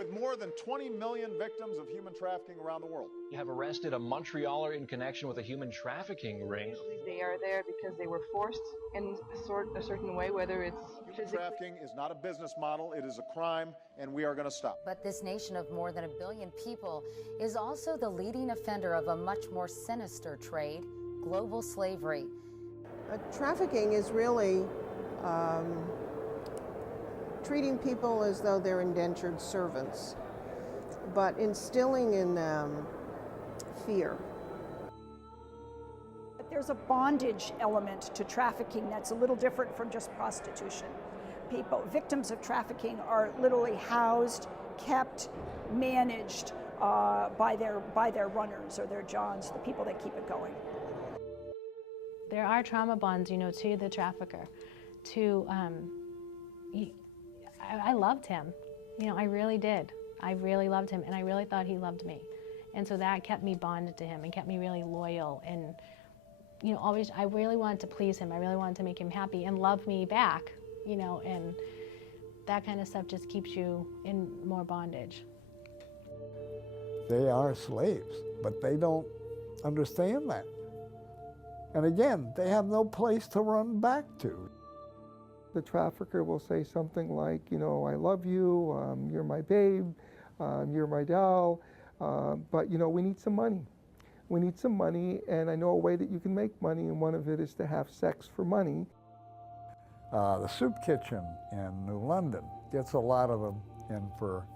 with more than 20 million victims of human trafficking around the world. You have arrested a Montrealer in connection with a human trafficking ring. They are there because they were forced in a certain way, whether it's physically. Trafficking is not a business model, it is a crime, and we are going to stop. But this nation of more than 1 billion people is also the leading offender of a much more sinister trade, global slavery. Trafficking is really treating people as though they're indentured servants, but instilling in them fear. There's a bondage element to trafficking that's a little different from just prostitution. Victims of trafficking are literally housed, kept, managed by their runners or their johns, the people that keep it going. There are trauma bonds, to the trafficker. I loved him. I really did. I really loved him, and I really thought he loved me. And so that kept me bonded to him and kept me really loyal. And, always, I really wanted to please him. I really wanted to make him happy and love me back, and that kind of stuff just keeps you in more bondage. They are slaves, but they don't understand that. And again, they have no place to run back to. The trafficker will say something like, I love you, you're my babe, you're my doll, but we need some money. We need some money, and I know a way that you can make money, and one of it is to have sex for money. The soup kitchen in New London gets a lot of them in for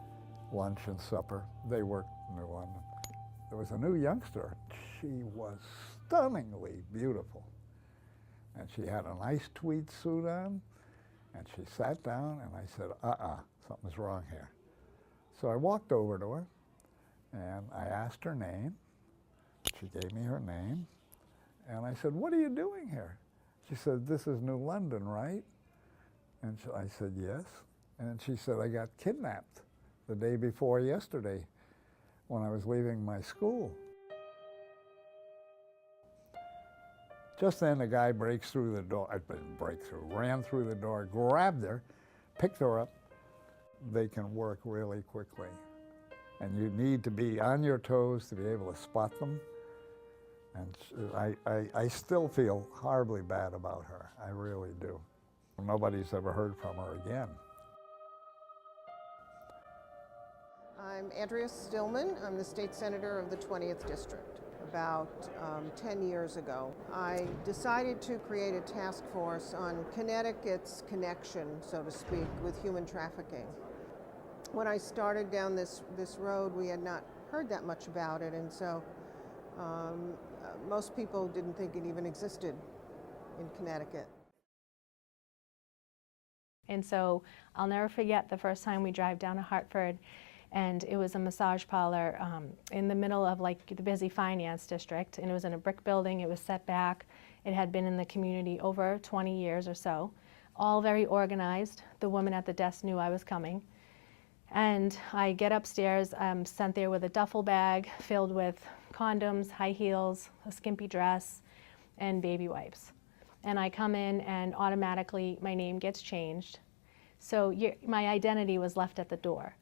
lunch and supper. They work in New London. There was a new youngster. She was stunningly beautiful. And she had a nice tweed suit on, and she sat down, and I said, something's wrong here. So I walked over to her, and I asked her name. She gave me her name, and I said, what are you doing here? She said, this is New London, right? And I said, yes. And she said, I got kidnapped the day before yesterday when I was leaving my school. Just then, the guy breaks through the door, ran through the door, grabbed her, picked her up. They can work really quickly. And you need to be on your toes to be able to spot them. And I still feel horribly bad about her. I really do. Nobody's ever heard from her again. I'm Andrea Stillman. I'm the state senator of the 20th District. About 10 years ago, I decided to create a task force on Connecticut's connection, so to speak, with human trafficking. When I started down this road, we had not heard that much about it, and so most people didn't think it even existed in Connecticut. And so I'll never forget the first time we drive down to Hartford, and it was a massage parlor in the middle of the busy finance district, and it was in a brick building. It was set back. It had been in the community over 20 years or so, all very organized. The woman at the desk knew I was coming. And I get upstairs, I'm sent there with a duffel bag filled with condoms, high heels, a skimpy dress, and baby wipes. And I come in, and automatically my name gets changed. So my identity was left at the door.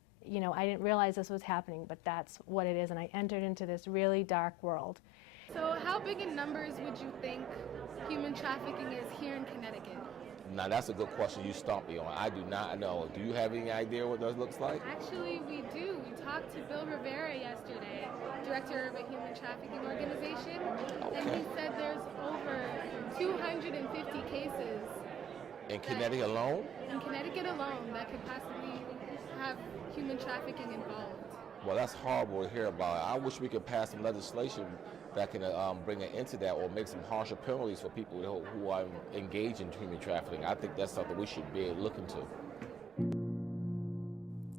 I didn't realize this was happening, but that's what it is, and I entered into this really dark world. So how big in numbers would you think human trafficking is here in Connecticut? Now that's a good question you stumped me on. I do not know. Do you have any idea what that looks like? Actually, we do. We talked to Bill Rivera yesterday, director of a human trafficking organization, and he said there's over 250 cases. In Connecticut alone? In Connecticut alone, that could possibly have human trafficking involved. Well, that's horrible to hear about. I wish we could pass some legislation that can bring an end to that or make some harsher penalties for people who are engaged in human trafficking. I think that's something we should be looking to.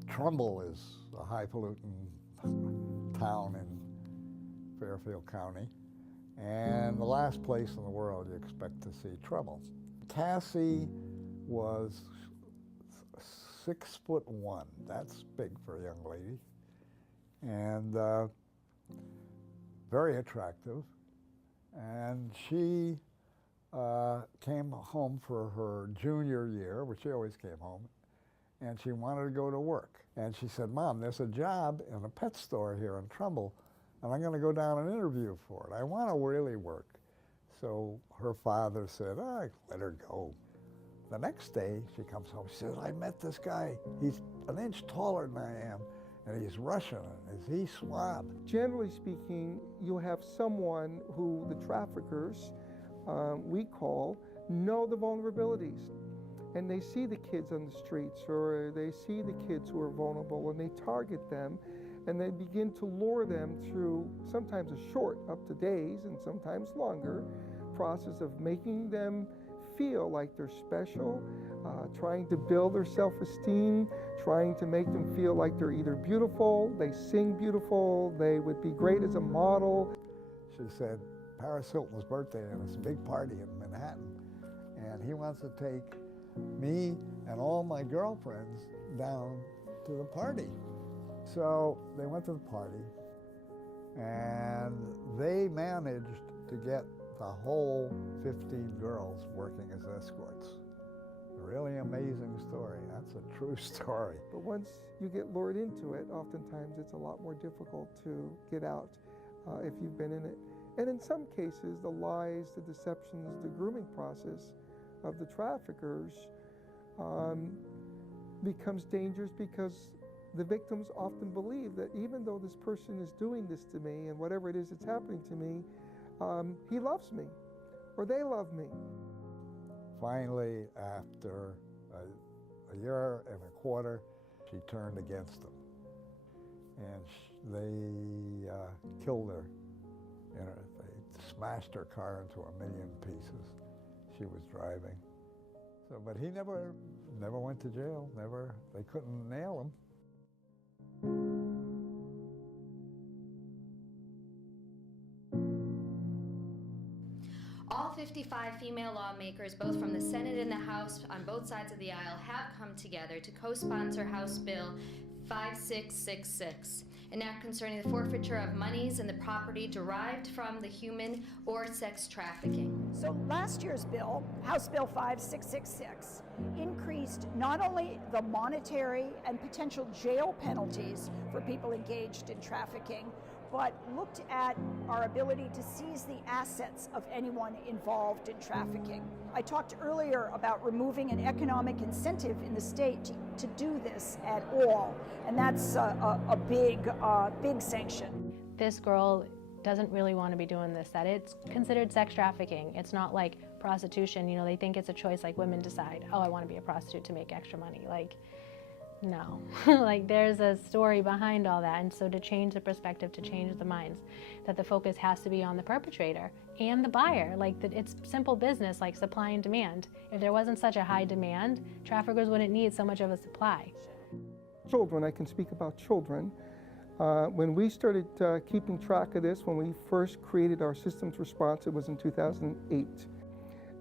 Trumbull is a highfalutin town in Fairfield County, and the last place in the world you expect to see trouble. Cassie was 6'1". That's big for a young lady, and very attractive. And she came home for her junior year, which she always came home, and she wanted to go to work. And she said, Mom, there's a job in a pet store here in Trumbull, and I'm going to go down and interview for it. I want to really work. So her father said, let her go. The next day, she comes home. She says, I met this guy. He's an inch taller than I am, and he's Russian, and he's swab. Generally speaking, you have someone who the traffickers, we call, know the vulnerabilities. And they see the kids on the streets, or they see the kids who are vulnerable, and they target them, and they begin to lure them through sometimes a short, up to days, and sometimes longer, process of making them feel like they're special, trying to build their self-esteem, trying to make them feel like they're either beautiful, they sing beautiful, they would be great as a model. She said, Paris Hilton's birthday, and it's a big party in Manhattan, and he wants to take me and all my girlfriends down to the party. So they went to the party, and they managed to get the whole 15 girls working as escorts. A really amazing story. That's a true story. But once you get lured into it, oftentimes it's a lot more difficult to get out if you've been in it. And in some cases, the lies, the deceptions, the grooming process of the traffickers becomes dangerous because the victims often believe that even though this person is doing this to me and whatever it is that's happening to me, he loves me or they love me. Finally, after a year and a quarter, she turned against them. And they killed her. They smashed her car into 1,000,000 pieces. She was driving. So, but he never went to jail. They couldn't nail him. All 55 female lawmakers, both from the Senate and the House, on both sides of the aisle, have come together to co-sponsor House Bill 5666, an act concerning the forfeiture of monies and the property derived from the human or sex trafficking. So last year's bill, House Bill 5666, increased not only the monetary and potential jail penalties for people engaged in trafficking, but looked at our ability to seize the assets of anyone involved in trafficking. I talked earlier about removing an economic incentive in the state to do this at all, and that's a big sanction. This girl doesn't really want to be doing this, that it's considered sex trafficking. It's not like prostitution, you know, they think it's a choice like women decide, oh, I want to be a prostitute to make extra money. Like, no. Like, there's a story behind all that, and so to change the perspective, to change the minds, that the focus has to be on the perpetrator and the buyer. Like, it's simple business, like supply and demand. If there wasn't such a high demand, traffickers wouldn't need so much of a supply. Children, I can speak about children. When we started keeping track of this, when we first created our systems response, it was in 2008.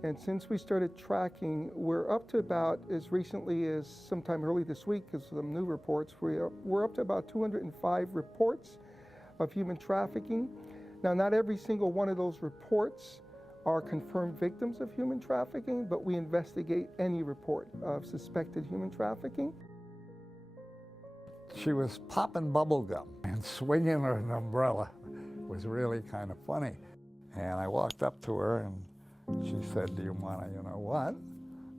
And since we started tracking, we're up to about, as recently as sometime early this week, because of some new reports, we're up to about 205 reports of human trafficking. Now, not every single one of those reports are confirmed victims of human trafficking, but we investigate any report of suspected human trafficking. She was popping bubble gum and swinging an umbrella. It was really kind of funny. And I walked up to her and she said, do you want to, you know what?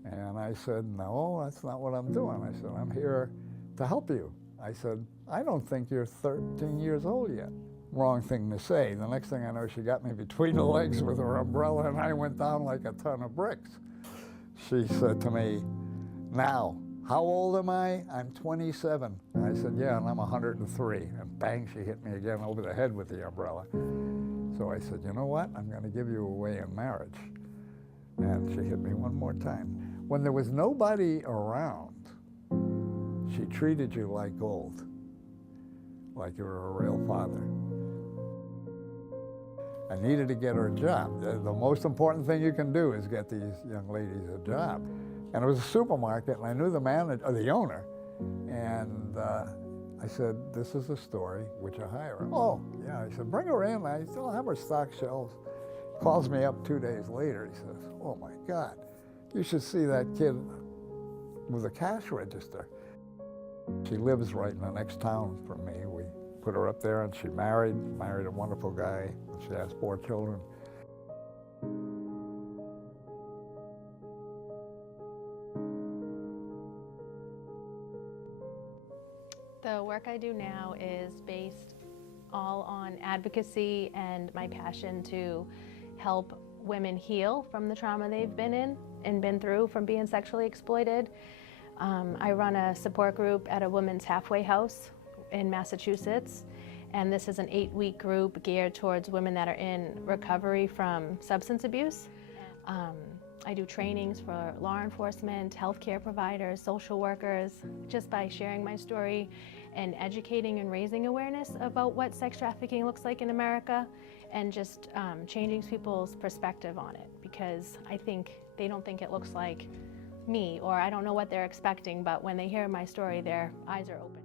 And I said, no, that's not what I'm doing. I said, I'm here to help you. I said, I don't think you're 13 years old yet. Wrong thing to say. The next thing I know, she got me between the legs with her umbrella and I went down like a ton of bricks. She said to me, now, how old am I? I'm 27. And I said, yeah, and I'm 103. And bang, she hit me again over the head with the umbrella. So I said, you know what? I'm going to give you away in marriage. And she hit me one more time. When there was nobody around, she treated you like gold, like you were a real father. I needed to get her a job. The most important thing you can do is get these young ladies a job. And it was a supermarket, and I knew the manager, or the owner, and I said, this is the story, would you hire her? Oh, yeah, I said, bring her in. I still have her stock shelves. Calls me up 2 days later. He says, oh my God, you should see that kid with a cash register. She lives right in the next town from me. We put her up there, and she married a wonderful guy. She has 4 children. The work I do now is based all on advocacy and my passion to help women heal from the trauma they've been in and been through from being sexually exploited. I run a support group at a women's halfway house in Massachusetts, and this is an 8-week group geared towards women that are in recovery from substance abuse. I do trainings for law enforcement, healthcare providers, social workers, just by sharing my story and educating and raising awareness about what sex trafficking looks like in America, and just changing people's perspective on it, because I think they don't think it looks like me, or I don't know what they're expecting, but when they hear my story, their eyes are open.